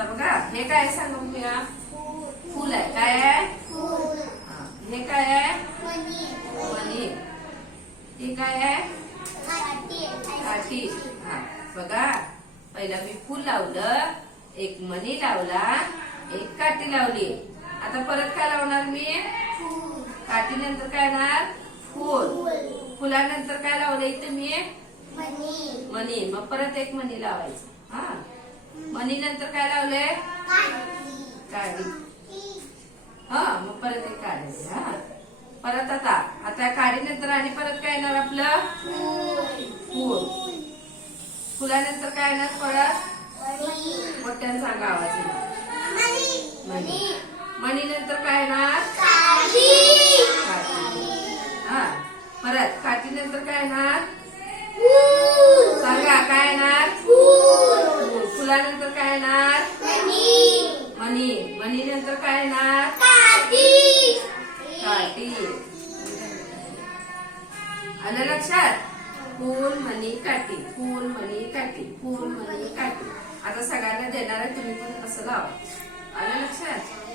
आता बघा हे काय सांगा बघूया फुल आहे. काय आहे? हा. हे काय आहे? मणी हे काय आहे? काठी हा बघा. पहिला मी फुल लावलं एक मणी लावला एक काठी लावली. आता परत काय लावणार मी? काठी नंतर काय येणार? फुल. फुलानंतर काय लावलं इथे मी? मणी मग परत एक मणी लावायचं. हा. मणी नंतर काय लावले काढी हा मग परत एक काढायची हा. परत आता आता काढी नंतर आणि परत काय येणार आपलं? फुल. फुलानंतर काय येणार परत? मोठ्यानं सांगा आवाज. मणी मणी नंतर काय येणार? हा. परत काठी नंतर काय येणार सांगा काय येणार फुल फुलानंतर काय येणार मणी नंतर काय येणार? काठी आलं लक्षात? फूल मणी काठी. फूल मणी काठी. फूल मणी काठी. आता सगळ्यांना देणार आहे तुम्ही पण असं लावा. आलं लक्षात?